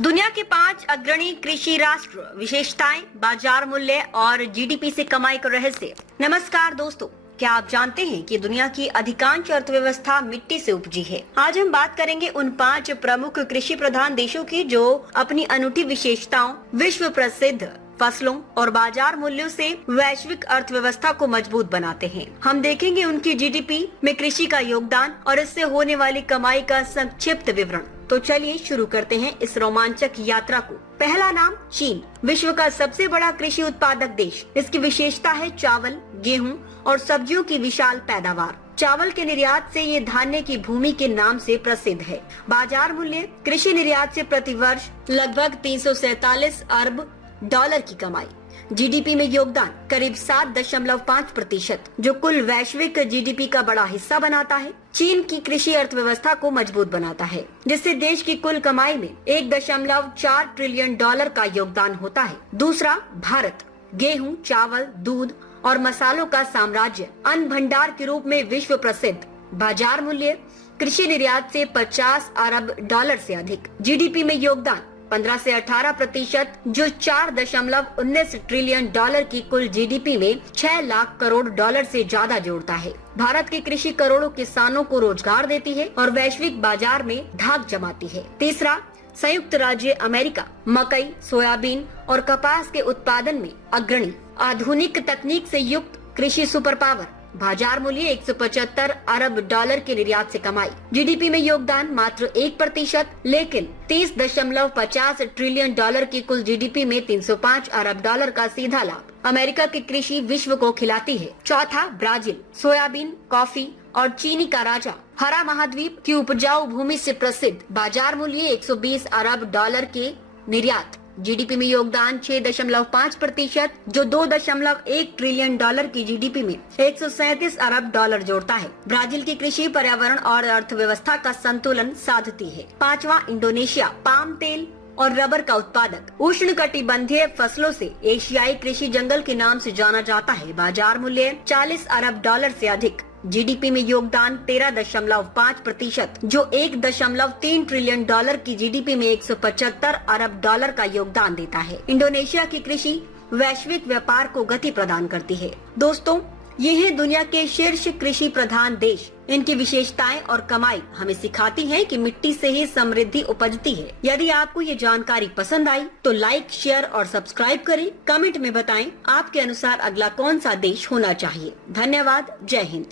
दुनिया के 5 अग्रणी कृषि राष्ट्र, विशेषताएं, बाजार मूल्य और जीडीपी से कमाई का रहस्य। नमस्कार दोस्तों, क्या आप जानते हैं कि दुनिया की अधिकांश अर्थव्यवस्था मिट्टी से उपजी है। आज हम बात करेंगे उन 5 प्रमुख कृषि प्रधान देशों की जो अपनी अनूठी विशेषताओं, विश्व प्रसिद्ध फसलों और बाजार मूल्यों से वैश्विक अर्थव्यवस्था को मजबूत बनाते हैं। हम देखेंगे उनकी जीडीपी में कृषि का योगदान और इससे होने वाली कमाई का संक्षिप्त विवरण। तो चलिए शुरू करते हैं इस रोमांचक यात्रा को। पहला नाम चीन, विश्व का सबसे बड़ा कृषि उत्पादक देश। इसकी विशेषता है चावल, गेहूं और सब्जियों की विशाल पैदावार। चावल के निर्यात से ये धान्य की भूमि के नाम से प्रसिद्ध है। बाजार मूल्य, कृषि निर्यात से प्रति वर्ष लगभग 347 अरब डॉलर की कमाई। जीडीपी में योगदान करीब 7.5%, जो कुल वैश्विक जीडीपी का बड़ा हिस्सा बनाता है। चीन की कृषि अर्थव्यवस्था को मजबूत बनाता है, जिससे देश की कुल कमाई में 1.4 ट्रिलियन डॉलर का योगदान होता है। दूसरा, भारत, गेहूं, चावल, दूध और मसालों का साम्राज्य, अन्न भंडार के रूप में विश्व प्रसिद्ध। बाजार मूल्य, कृषि निर्यात से 50 अरब डॉलर से अधिक। जीडीपी में योगदान 15 से 18%, जो 4.19 ट्रिलियन डॉलर की कुल जीडीपी में 6 लाख करोड़ डॉलर से ज्यादा जोड़ता है। भारत की कृषि करोड़ों किसानों को रोजगार देती है और वैश्विक बाजार में धाक जमाती है। तीसरा, संयुक्त राज्य अमेरिका, मकई, सोयाबीन और कपास के उत्पादन में अग्रणी, आधुनिक तकनीक से युक्त कृषि सुपर पावर। बाजार मूल्य 175 अरब डॉलर के निर्यात से कमाई। जीडीपी में योगदान मात्र 1%, लेकिन 30.50 ट्रिलियन डॉलर की कुल जीडीपी में 305 अरब डॉलर का सीधा लाभ। अमेरिका की कृषि विश्व को खिलाती है। चौथा, ब्राजील, सोयाबीन, कॉफी और चीनी का राजा, हरा महाद्वीप की उपजाऊ भूमि से प्रसिद्ध। बाजार मूल्य 120 अरब डॉलर के निर्यात। जीडीपी में योगदान 6.5%, जो 2.1 ट्रिलियन डॉलर की जीडीपी में 137 अरब डॉलर जोड़ता है। ब्राजील की कृषि पर्यावरण और अर्थव्यवस्था का संतुलन साधती है। पांचवा, इंडोनेशिया, पाम तेल और रबर का उत्पादक, उष्णकटिबंधीय फसलों से एशियाई कृषि जंगल के नाम से जाना जाता है। बाजार मूल्य 40 अरब डॉलर से अधिक। जीडीपी में योगदान 13.5%, जो 1.3 ट्रिलियन डॉलर की जीडीपी में 175 अरब डॉलर का योगदान देता है। इंडोनेशिया की कृषि वैश्विक व्यापार को गति प्रदान करती है। दोस्तों, ये है दुनिया के शीर्ष कृषि प्रधान देश। इनकी विशेषताएं और कमाई हमें सिखाती है कि मिट्टी से ही समृद्धि उपजती है। यदि आपको ये जानकारी पसंद आई तो लाइक, शेयर और सब्सक्राइब करें। कमेंट में बताएं आपके अनुसार अगला कौन सा देश होना चाहिए। धन्यवाद। जय हिंद।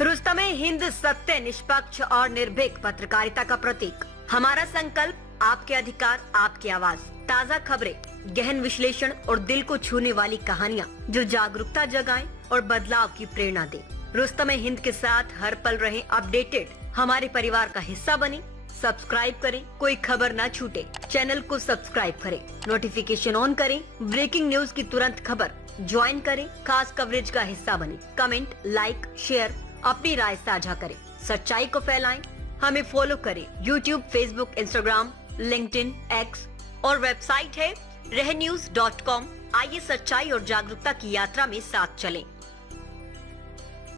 रुस्तमे-हिंद, सत्य, निष्पक्ष और निर्भीक पत्रकारिता का प्रतीक। हमारा संकल्प, आपके अधिकार, आपकी आवाज। ताज़ा खबरें, गहन विश्लेषण और दिल को छूने वाली कहानियाँ जो जागरूकता जगाएं और बदलाव की प्रेरणा दें। रुस्तमे-हिंद के साथ हर पल रहें अपडेटेड। हमारे परिवार का हिस्सा बने। सब्सक्राइब करें, कोई खबर ना छूटे। चैनल को सब्सक्राइब करें, नोटिफिकेशन ऑन करें, ब्रेकिंग न्यूज की तुरंत खबर ज्वाइन करें, खास कवरेज का हिस्सा बने। कमेंट, लाइक, शेयर, अपनी राय साझा करें, सच्चाई को फैलाएं। हमें फॉलो करें YouTube, Facebook, Instagram, LinkedIn, X और वेबसाइट है रहnews.com। आइए सच्चाई और जागरूकता की यात्रा में साथ चलें।